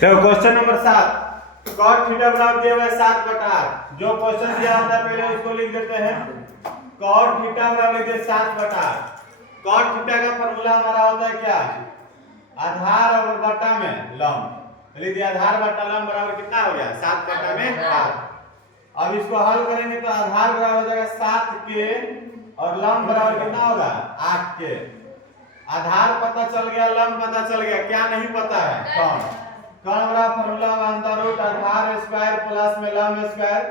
देखो question number 7 cot theta बराबर दिया हुआ है 7/8। जो क्वेश्चन दिया होता है पहले उसको लिख देते हैं। cot थीटा बराबर लिखते हैं 7/8। cot थीटा का फार्मूला हमारा होता है क्या? आधार और बटा में लंब। लिख दिया आधार बटा लंब बराबर कितना हो गया 7/8। अब इसको हल करेंगे तो आधार बराबर हो जाएगा 7 के और लंब बराबर कितना होगा 8 के। आधार पता चल गया, लंब पता चल गया, क्या नहीं पता है? कौन बराबर फार्मूला अंतर रूट आधार स्क्वायर प्लस में लंब स्क्वायर।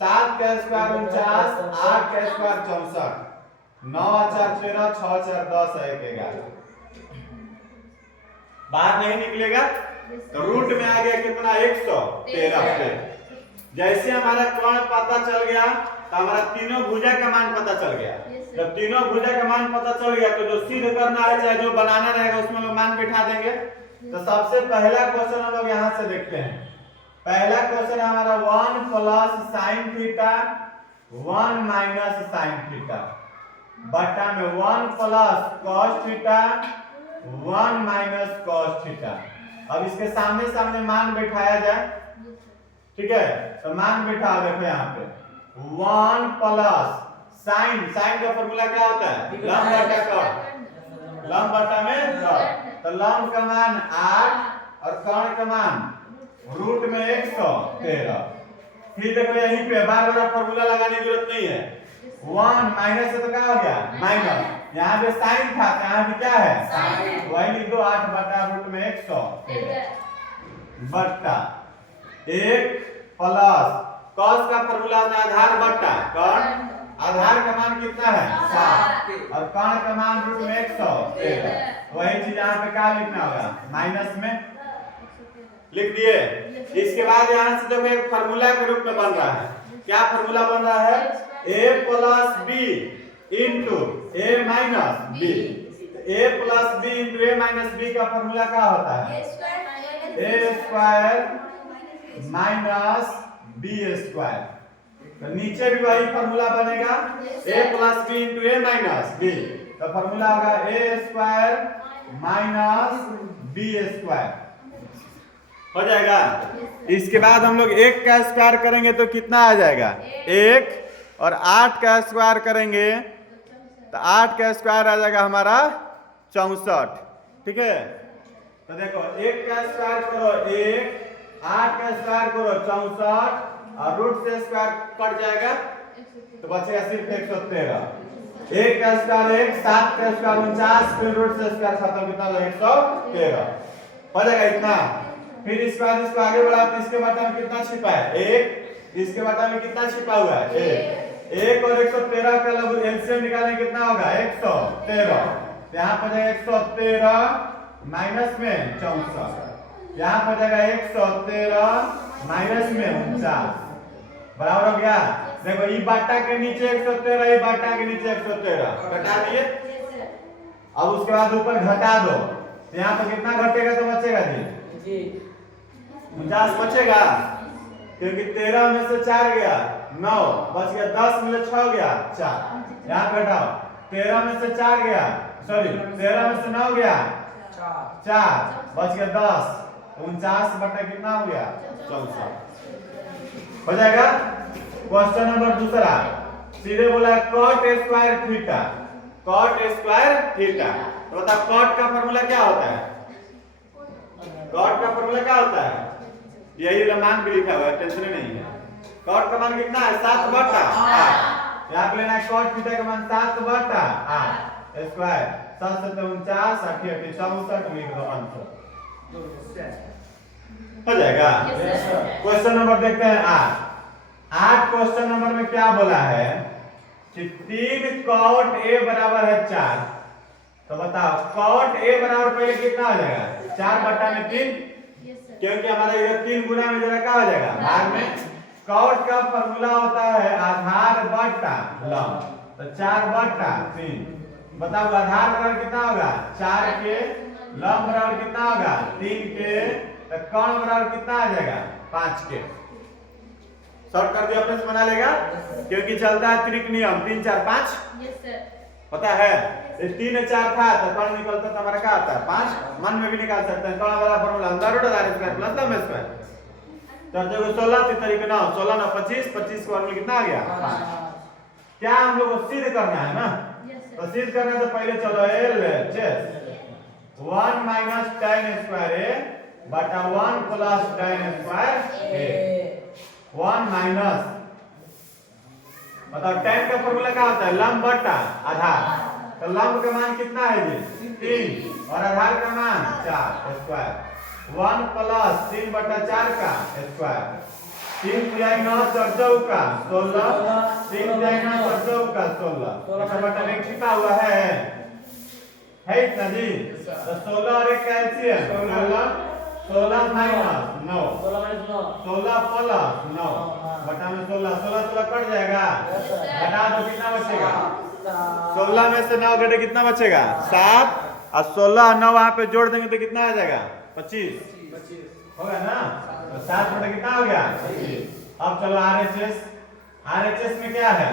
7 का स्क्वायर 49, 8 का स्क्वायर 64, 9 4 13, 6 4 10 1 11। बाहर नहीं निकलेगा तो रूट में आ गया कितना 113 पे। जैसे हमारा कोण पता चल गया तो हमारा तीनों भुजा का मान पता चल गया। जब तीनों भुजा का मान पता चल गया तो जो सिद्ध करना है चाहे जो बनाना रहेगा उसमें लोग मान बैठा देंगे। तो सबसे पहला क्वेश्चन हम लोग यहाँ से देखते हैं। पहला क्वेश्चन हमारा 1 plus sine theta 1 minus sine theta बटा में 1 plus cos theta 1 minus cos theta. अब इसके सामने सामने मान बैठाया जाए, ठीक है? तो मान बैठा देखो यहाँ पे 1 प्लस साइन। साइन का फार्मूला क्या होता है? लंब बटा कॉट। लंब बटा में कॉट। तो लंब का मान 8 और कर्ण का मान रूट में 113। फिर देखो यहीं पे बार बार फार्मूला लगाने की जरूरत नहीं है। 1 माइनस से तो क्या हो गया माइनस। यहाँ पे साइन था तो यहाँ पे क्या है वही लिख दो 8 बटा रूट में 113 बटा 1 प्लस कॉस का फार्मूला होता है आधार बटा कर्ण। आधार का मान कितना है 7 और कर्ण का मान रूट में 113। वही चीज यहाँ पे क्या लिखना होगा माइनस में लिख दिए। इसके बाद यहाँ से देखो एक फार्मूला के रूप में बन रहा है। क्या फार्मूला बन रहा है? a plus B into A minus B. a plus B into A minus B का फार्मूला क्या होता है? a square minus B square. तो नीचे भी वही फार्मूला बनेगा a plus B into A minus B. तो फार्मूला होगा a square minus B square हो जाएगा। इसके बाद हम लोग 1 का स्क्वायर करेंगे तो कितना आ जाएगा 1 और 8 का स्क्वायर करेंगे तो 8 का स्क्वायर आ जाएगा हमारा 64, ठीक है? तो देखो 1 का स्क्वायर करो 1, 8 का स्क्वायर करो 64 और रूट से स्क्वायर कट जाएगा तो बचेगा सिर्फ 113। 1 का स्क्वायर 1, 7 का स्क्वायर 49, फिर रूट से स्क्वायर खत्म कितना हो जाएगा 113 हो जाएगा इतना। फिर इसके बाद इसको आगे बढ़ा तो इसके बटा में कितना छिपा है 1, इसके बटा में कितना छिपा हुआ है 1 और 113 का लगभग एलसीएम निकालेंगे कितना होगा 113। यहाँ पर जाएगा 113 माइनस में 64, यहाँ पर जाएगा 113 माइनस में 49 बराबर हो गया। देखो ये बाटा के नीचे 113, ये बाटा के नीचे 113 घटा दिए। अब उसके बाद ऊपर घटा दो, यहाँ पर कितना घटेगा तो बचेगा जी 49 बचेगा क्योंकि 13 में से 4 गया 9 बच गया, 10 में से 6 गया 4, यहाँ घटाओ 13 में से 4 गया, सॉरी 13 में से 9 गया 4 बच गया 10, 49 बटा कितना हो गया 64 हो जाएगा। क्वेश्चन नंबर दूसरा सीधे बोला cot square theta. cot square theta तो बता cot का फार्मूला क्या होता है? cot का फार्मूला क्या होता है? यही मान भी लिखा हुआ है, टेंशन नहीं है। cot का मान कितना है 7/8। यहाँ पे लेना है cot थीटा का मान 7/8 स्क्वायर 7 7 49 8 8 64 लिख दो आंसर हो जाएगा। क्वेश्चन नंबर देखते हैं 8 क्वेश्चन नंबर में क्या बोला है कि 3 cot a बराबर है 4। तो बताओ cot a बराबर पहले कितना हो जाएगा 4 बटा में 3, क्योंकि हमारा इधर 3 गुना में जरा क्या हो जाएगा भाग में। cot का फार्मूला होता है आधार बटा लंब, तो 4 बटा 3। बताओ आधार बराबर कितना होगा 4 के, लंब बराबर कितना होगा 3 के, तो कर्ण बराबर कितना आ जाएगा 5 के। शॉर्ट कर दिया अपने से बना लेगा क्योंकि चलता है त्रिक नियम 3 4 5 पता है? ये 3 4 था तो कौन निकलता तो हमारा क्या आता है 5, मन में भी निकाल सकते हैं। कौन वाला फॉर्मूला अंदर रूट आधार स्क्वायर प्लस लंब स्क्वायर। तो देखो 16 से तरीके ना 16 9 25 25 का फॉर्मूला कितना आ गया 5। क्या हम लोग को सिद्ध करना है ना, तो सिद्ध करने से पहले चलो LHS 1 minus tan square a बटा 1 plus tan square a 1 minus मतलब tan का फॉर्मूला क्या होता है लंब बटा आधार। तो लंब का मान कितना है जी 3 और आधार का मान 4 स्क्वायर 1 प्लस 3 बटा 4 का स्क्वायर 3 तिहाई 9 14 का 16 3 तिहाई 9 14 का 16 इसका बटा में छिपा हुआ है इतना जी। तो 16 और 1 का एलसीएम 16 माइनस 9 16 प्लस 9 बटा में 16 16 16 कट जाएगा घटा दो कितना बचेगा 16 में से 9 घटे कितना बचेगा 7 और 16 और 9 वहां पे जोड़ देंगे तो कितना आ जाएगा 25 होगा ना। तो 7 बटे कितना हो गया 25। अब चलो RHS में क्या है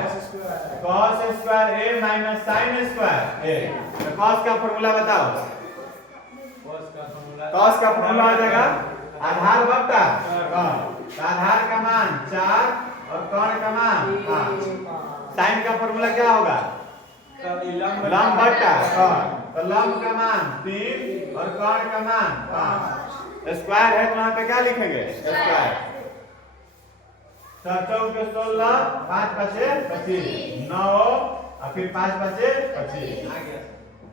cos square a minus sin square a। तो cos का फॉर्मूला बताओ। cos का फॉर्मूला आ जाएगा आधार बटा कौन। आधार का मान 4 और कौन का मान 5। sin का फॉर्मूला क्या होगा लंब बटा कौन। तो लंब का मान 3 और कौन का मान 5। स्क्वायर है तो वहां पे क्या लिखेंगे स्क्वायर। 4 के 16 5 बचे 25 9 और फिर 5 बचे 25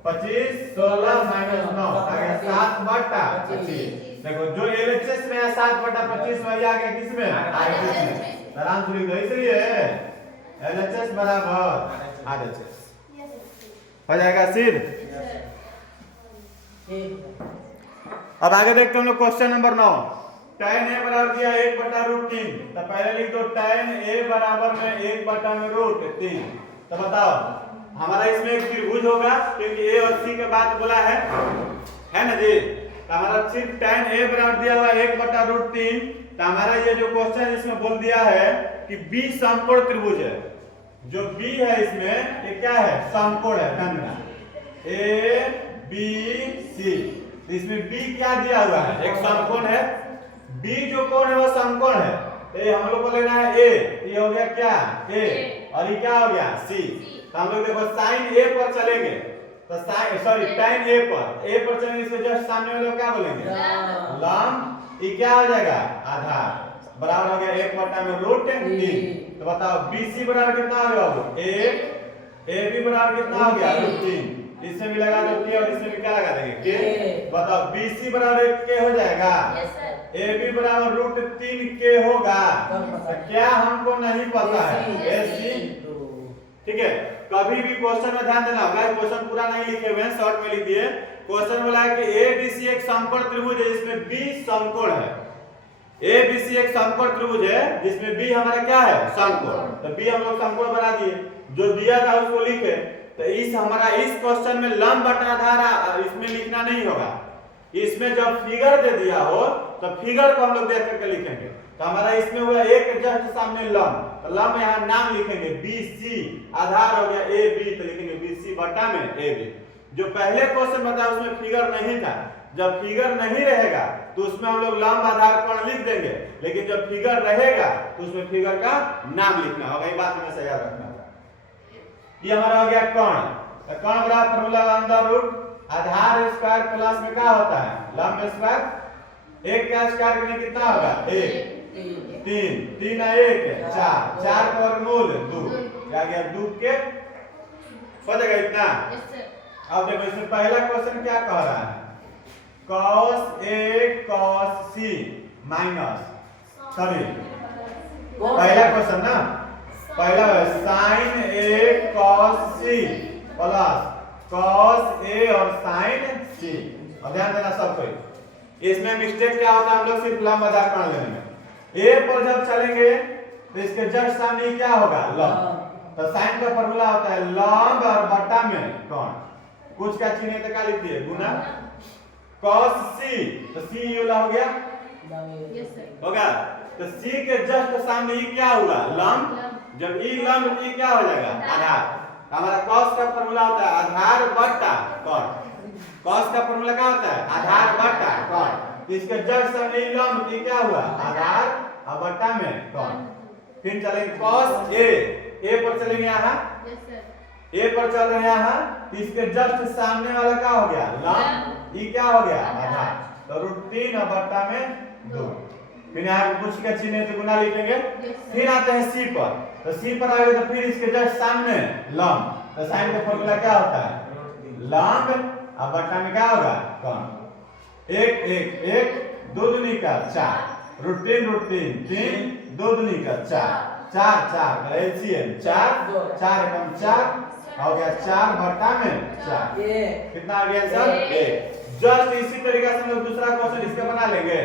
25 16 माइनस 9 आ गया 7 बटा 25। देखो जो LHS में है 7 बटा 25 वही आ गया किसमें RHS में। आराम से लिख दो इसलिए LHS बराबर RHS हो जाएगा सिद्ध। अब आगे देखते हैं हम लोग क्वेश्चन नंबर 9। tan a बराबर दिया 1 बटा रूट 3। तो पहले लिख दो tan a बराबर में 1 बटा में रूट 3। तो बताओ हमारा इसमें एक त्रिभुज होगा क्योंकि a और c के बाद बोला है ना जी। तो हमारा सिर्फ tan a बराबर दिया हुआ 1 बटा रूट 3। तो हमारा ये जो क्वेश्चन इसमें बोल दिया है कि b समकोण त्रिभुज है। जो b है इसमें ये क्या है समकोण है ढंग a b c। तो इसमें b क्या दिया हुआ है एक समकोण है। b जो कोण है वो समकोण है। तो ये हम लोग को लेना है a। ये हो गया क्या a और ये क्या हो गया c। तो हम लोग देखो sin a पर चलेंगे तो tan a पर चलेंगे इसके जस्ट सामने वाले को क्या बोलेंगे लंब। ये क्या हो जाएगा आधार बराबर हो गया 1 बटा में रूट 3। तो बताओ BC बराबर कितना हो गया 1 AB बराबर कितना हो गया रूट 3। इसमें भी लगा दो k और इसमें भी क्या लगा देंगे k। बताओ BC बराबर k हो जाएगा AB बराबर रूट 3k होगा। तो क्या हमको नहीं पता है AC। ठीक है कभी भी क्वेश्चन में ध्यान देना होगा क्वेश्चन पूरा नहीं लिखे हुए हैं शॉर्ट में लिख दिए। क्वेश्चन बोला है कि ABC एक समकोण त्रिभुज है जिसमें B समकोण है। ABC एक समकोण त्रिभुज है जिसमें B हमारा क्या है समकोण। तो B हम लोग समकोण बना दिए जो दिया था उसको लिखे। तो इस हमारा इस क्वेश्चन में लंब बटा आधार इसमें लिखना नहीं होगा। इसमें जब फिगर दे दिया हो तो फिगर को हम लोग देख करके लिखेंगे। तो हमारा इसमें हुआ एक जस्ट सामने लंब। तो लंब यहाँ नाम लिखेंगे BC आधार हो गया AB। तो लिखेंगे BC बटा में AB। जो पहले क्वेश्चन बताया उसमें फिगर नहीं था। जब फिगर नहीं रहेगा तो उसमें हम लोग लंब आधार कोण लिख देंगे। लेकिन जब फिगर रहेगा तो उसमें फिगर का नाम लिखना होगा। ये बात हमेशा याद रखना होगा। ये हमारा हो गया कोण। तो कोण बराबर फॉर्मूला अंदर रूट आधार स्क्वायर प्लस में क्या होता है लंब स्क्वायर। 1 का स्क्वायर करने कितना होगा 1 3 3 और 1 4 4 का वर्गमूल 2 क्या गया 2 के हो जाएगा इतना। अब देखो इसमें पहला क्वेश्चन क्या कह रहा है cos a cos c minus पहला क्वेश्चन ना पहला sin a cos c plus cos a और sin c। और ध्यान देना सब कोई इसमें मिस्टेक क्या होता है हम लोग सिर्फ लंब आधार कोण लेने में। a पर जब चलेंगे तो इसके जस्ट सामने क्या होगा लंब। तो sin का फॉर्मूला होता है लंब और बटा में कोण। कुछ का चिन्ह तो क्या लिख दिए गुना cos c। तो c ये वाला हो गया होगा। तो c के जस्ट सामने ये क्या हुआ लंब। जब ई लंब ई क्या हो जाएगा आधार। तो हमारा कॉस का फॉर्मूला होता है आधार बटा कॉट। कॉस का फॉर्मूला क्या होता है आधार बटा कॉट। इसके जड़ से हमने लंब की क्या हुआ आधार और बटा में कॉट। फिर चलेंगे कॉस ए पर चलेंगे यहाँ ए पर चल रहे हैं यहाँ। इसके जड़ से सामने वाला क्या हो गया लंब, ये क्या हो गया आधार। तो √3 और बटा में 2। फिर यहाँ कुछ का चिन्ह तो गुना लिखेंगे। फिर आते हैं सी पर, तो सी पर आ गए तो फिर इसके जस्ट सामने लंब। तो साइन का फॉर्मूला क्या होता है लंब और बटा में क्या होगा कौन। 1 1 1 2 दूनी का 4 √3 3 2 दूनी का 4 4 4 एलसीएम 4 4 कम 4 हो गया 4 बटा में 4। कितना आ गया सर 1। जस्ट इसी तरीके से हम लोग दूसरा क्वेश्चन इसका बना लेंगे।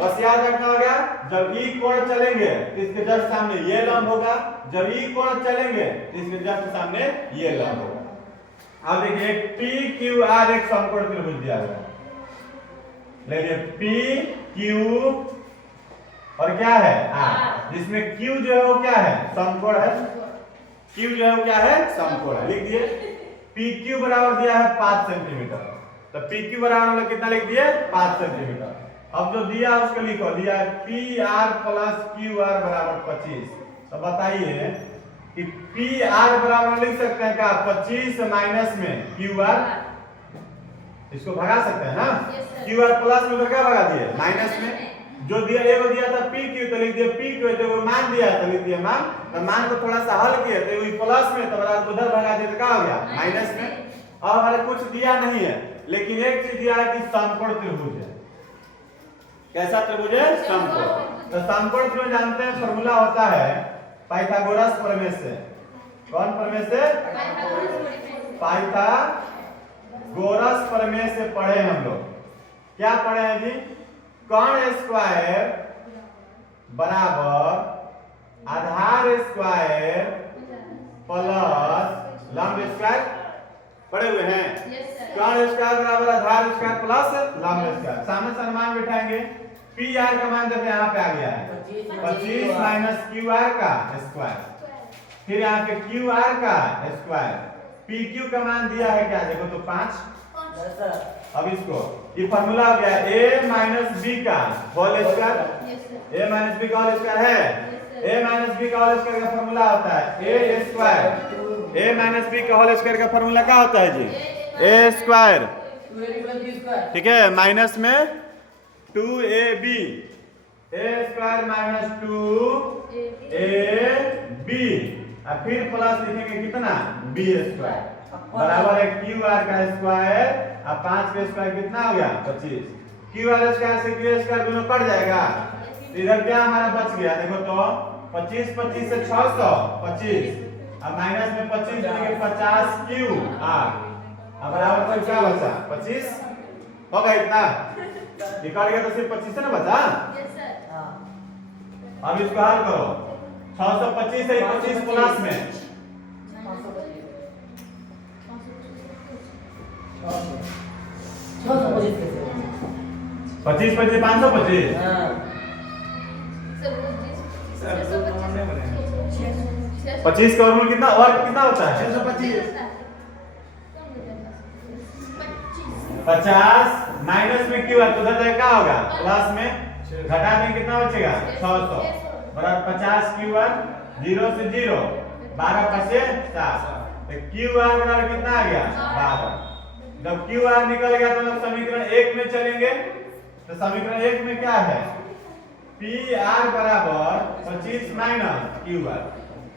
बस याद रखना होगा जब ई कोण चलेंगे तो इसके जस्ट सामने ये लंब होगा, जब ई कोण चलेंगे तो इसके जस्ट सामने ये लंब होगा। अब देखिए पी क्यू आर एक समकोण त्रिभुज दिया हुआ है। लेकिन पी क्यू और क्या है आर, जिसमें क्यू जो है वो क्या है समकोण है। क्यू जो है वो क्या है समकोण है। लिख दिए पी क्यू बराबर दिया है 5 सेंटीमीटर। तो पी क्यू बराबर हम लोग कितना लिख दिए 5 सेंटीमीटर। अब जो दिया उसको लिखो, दिया P R plus Q R बराबर 25। तो बताइए कि पी आर बराबर लिख सकते हैं क्या 25 माइनस में क्यू आर, इसको भगा सकते हैं ना। क्यू आर प्लस में तो क्या भगा दिए माइनस में। जो दिया एगो दिया था पी क्यू तो लिख दिया पी क्यू, तो वो मान दिया तो लिख दिया मान। तो मान को थोड़ा सा हल किया तो वो प्लस में तो बराबर उधर भगा दिया तो क्या हो गया माइनस में। और हमारे कुछ दिया नहीं है, लेकिन एक चीज दिया है कि समकोण त्रिभुज है। कैसा त्रिभुज है समकोण। तो समकोण त्रिभुज जानते हैं फॉर्मूला होता है पाइथागोरस प्रमेय से। कौन प्रमेय से पाइथागोरस प्रमेय से पढ़े हम लोग। क्या पढ़े हैं जी कर्ण स्क्वायर बराबर आधार स्क्वायर प्लस लंब स्क्वायर पढ़े हुए हैं। कर्ण स्क्वायर बराबर आधार स्क्वायर प्लस लंब स्क्वायर। सामने से अनुमान बिठाएंगे पी आर का मान देखो यहाँ पे आ गया है 25 माइनस क्यू आर का स्क्वायर। फिर यहाँ पे क्यू आर का स्क्वायर। पी क्यू का मान दिया है क्या देखो तो 5। अब इसको ये फॉर्मूला हो गया a माइनस बी का whole square. a minus B का होल स्क्वायर है। a माइनस बी का होल स्क्वायर का फॉर्मूला होता है a square. a minus B का होल स्क्वायर का फॉर्मूला क्या होता है जी a स्क्वायर, ठीक है, माइनस में 2ab a square minus 2ab और फिर प्लस लिखेंगे कितना b स्क्वायर बराबर है क्यू आर का स्क्वायर और 5 का स्क्वायर कितना हो गया 25। क्यू आर स्क्वायर से क्यू स्क्वायर दोनों कट जाएगा। इधर क्या हमारा बच गया देखो तो 25 25 से 625 अब माइनस में 25 देंगे 50 क्यू आर अब बराबर पर क्या बचा 25 होगा इतना। ये कट गया तो सिर्फ 25 ना बचा। अब इसको हल करो 625 से 25 प्लस में 25 25 525 25 का वर्गमूल कितना और कितना होता है 625। 50 माइनस में क्यू है तो उधर क्या होगा प्लस में घटा देंगे कितना बचेगा 600 बराबर 50 क्यू आर 0 से 0 12 5 7 तो क्यू आर बराबर कितना आ गया 12। जब क्यू आर निकल गया तो हम समीकरण 1 में चलेंगे। तो समीकरण 1 में क्या है पी आर बराबर 25 माइनस क्यू आर।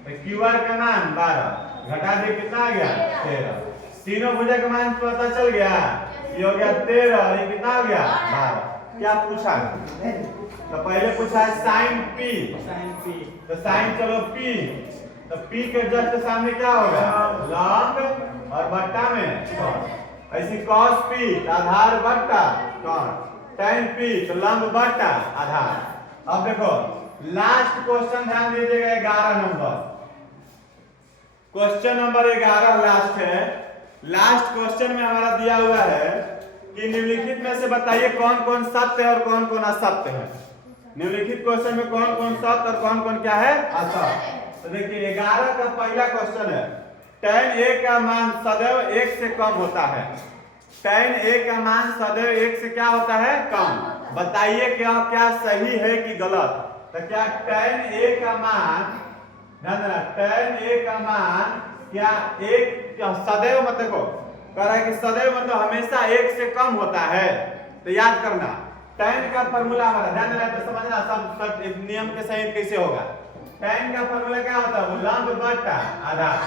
तो क्यू आर का मान 12 घटा दे कितना आ गया 13। तीनों भुजा का मान पता चल गया, ये हो गया 13 और ये कितना हो गया 12। क्या पूछा तो पहले पूछा है साइन पी। तो साइन चलो पी तो पी के जस्ट सामने क्या होगा लंब और बट्टा में कॉस। ऐसी cos p आधार बट्टा कॉस tan p तो लंब बट्टा आधार। अब देखो लास्ट क्वेश्चन ध्यान दीजिएगा 11 नंबर क्वेश्चन नंबर 11 लास्ट है। लास्ट क्वेश्चन में हमारा दिया हुआ है कि निम्नलिखित में से बताइए कौन कौन सत्य है और कौन कौन असत्य है। निम्नलिखित क्वेश्चन में कौन कौन सत्य और कौन कौन क्या है असत्य। तो देखिए 11 का पहला क्वेश्चन है tan a का मान सदैव 1 से कम होता है। tan a का मान सदैव 1 से क्या होता है? कम। बताइए क्या क्या सही है कि गलत? तो क्या tan a का मान, ध्यान देना, tan a का मान क्या एक सदैव मत देखो कह रहा है कि सदैव मतलब हमेशा 1 से कम होता है। तो याद करना tan का फॉर्मूला हमारा, ध्यान देना तो समझना सब नियम के सहित कैसे होगा। tan का फॉर्मूला क्या होता है? लंब बटा आधार।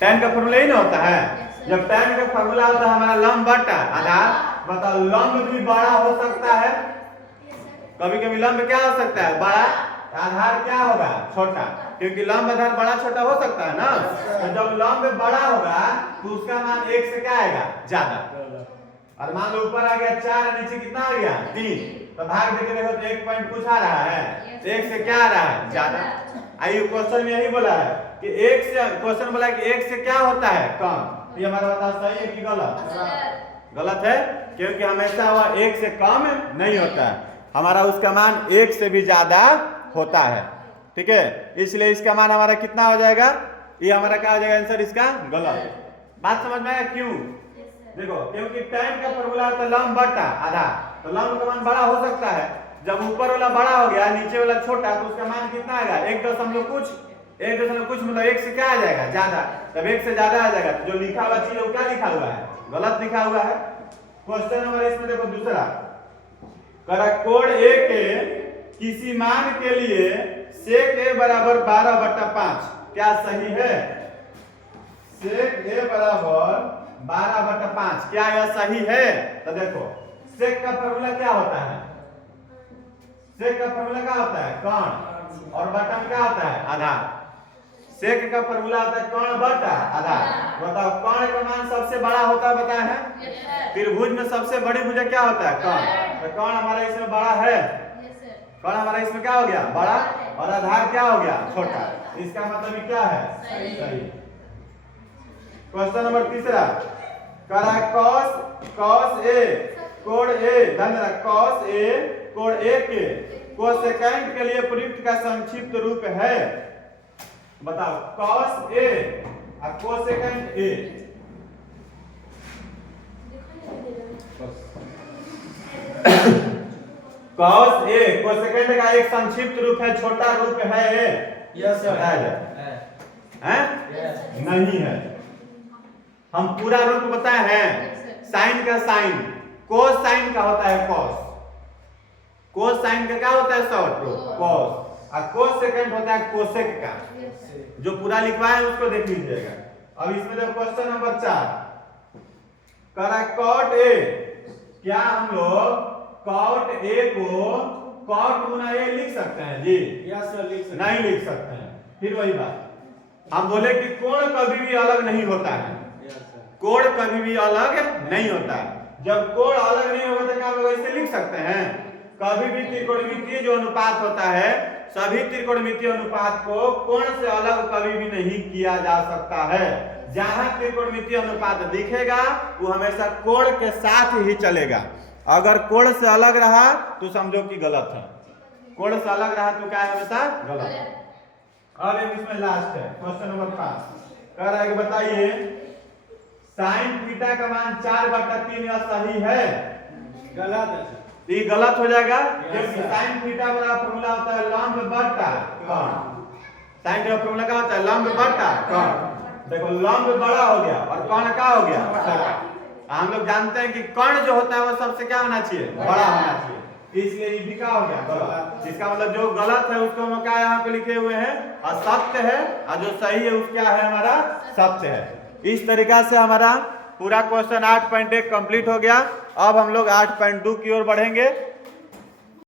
tan का फॉर्मूला ही ना होता है। जब tan का फॉर्मूला होता है हमारा लंब बटा आधार, मतलब लंब भी बड़ा हो सकता है, कभी कभी लंब क्या हो सकता है? बड़ा, आधार क्या होगा? छोटा, क्योंकि लंब आधार बड़ा छोटा हो सकता है ना। तो जब लंब बड़ा होगा तो उसका मान 1 से क्या आएगा? ज्यादा। और मान लो ऊपर आ गया 4 और नीचे कितना आ गया? 3, तो भाग देके देखो तो 1 पॉइंट कुछ आ रहा है, 1 से क्या आ रहा है? ज्यादा। आइए क्वेश्चन में यही बोला है कि 1 से, क्वेश्चन बोला है कि 1 से क्या होता है? कम। ये हमारा बताओ सही है कि गलत? गलत है, क्योंकि हमेशा वह 1 से कम नहीं होता है, हमारा उसका मान 1 से भी ज्यादा होता है। ठीक है, इसलिए इसका मान हमारा कितना हो जाएगा? ये हमारा क्या हो जाएगा आंसर इसका? गलत। बात समझ में आया क्यों? देखो, क्योंकि tan का फॉर्मूला होता है लंब बटा आधार, तो लंब का मान बड़ा हो सकता है। जब ऊपर वाला बड़ा हो गया नीचे वाला छोटा, तो उसका मान कितना आएगा? 1 कुछ, 1 कुछ मतलब 1 से क्या आ जाएगा? ज्यादा। जब 1 से ज्यादा आ जाएगा तो जो लिखा हुआ चीज वो क्या लिखा हुआ है? गलत लिखा हुआ है। क्वेश्चन नंबर इसमें देखो दूसरा, करा कोण a के किसी मान के लिए sec a बराबर 12/5 क्या सही है? sec a बराबर 12/5 क्या यह सही है? तो देखो sec का फॉर्मूला क्या होता है? sec का फॉर्मूला क्या होता है? कर्ण, और बटा में क्या होता है? आधार। sec का फॉर्मूला होता है कर्ण बटा आधार। बताओ कर्ण का मान सबसे बड़ा होता है, बताया है? त्रिभुज में सबसे बड़ी भुजा क्या होता है? कर्ण। तो कर्ण हमारा इसमें बड़ा है, कर्ण हमारा इसमें क्या हो गया? बड़ा, और आधार क्या हो गया? छोटा। इसका मतलब क्या है? सही। क्वेश्चन नंबर तीसरा, करा cos a कोण a, ध्यान देना cos a कोण a के कोसेकेंट के लिए प्रयुक्त का संक्षिप्त रूप है। बताओ cos a और cosecant a। cos a cosecant का एक संक्षिप्त रूप है, छोटा रूप है। यस सर है? नहीं है, हम पूरा रूप बताए हैं। साइन का साइन, कोस साइन का होता है कॉस, कोस साइन का क्या होता है? शॉर्ट रूप कॉस, और कोस सेकंड होता है कोसेक का। जो पूरा लिखवाए है उसको देख लीजिएगा। अब इसमें देखो क्वेश्चन नंबर 4, करा cot a, क्या हम लोग cot a को cot गुना a लिख सकते हैं जी? यस सर लिख सकते हैं। नहीं लिख सकते हैं। फिर वही बात, हम बोले कि कोण कभी भी अलग नहीं होता है, कोण कभी भी अलग नहीं होता है। जब कोण अलग नहीं होगा तो क्या हम लोग ऐसे लिख सकते हैं? कभी भी त्रिकोणमितीय जो अनुपात होता है, सभी त्रिकोणमितीय अनुपात को कोण से अलग कभी भी नहीं किया जा सकता है। जहां त्रिकोणमितीय अनुपात दिखेगा वो हमेशा कोण के साथ ही चलेगा। अगर कोण से अलग रहा तो समझो कि गलत है, कोण से अलग रहा तो क्या है? हमेशा गलत है। अब इसमें लास्ट है क्वेश्चन नंबर 5, कह रहा है कि बताइए साइन थीटा का मान 4/3 यह सही है? गलत है। ये गलत हो जाएगा, क्योंकि साइन थीटा वाला फॉर्मूला होता है लंब बटा कर्ण। साइन का फॉर्मूला क्या होता है? लंब बटा कर्ण। देखो लंब बड़ा हो गया और कर्ण क्या हो गया? छोटा। हम लोग जानते हैं कि कर्ण जो होता है वो सबसे क्या होना चाहिए? बड़ा होना चाहिए, इसलिए ये भी क्या हो गया? गलत। इसका मतलब जो गलत है उसको हम क्या यहाँ पे लिखे हुए हैं? असत्य है, और जो सही है उसका है हमारा सत्य है। इस तरीका से हमारा पूरा क्वेश्चन 8.1 कंप्लीट हो गया। अब हम लोग 8.2 की ओर बढ़ेंगे।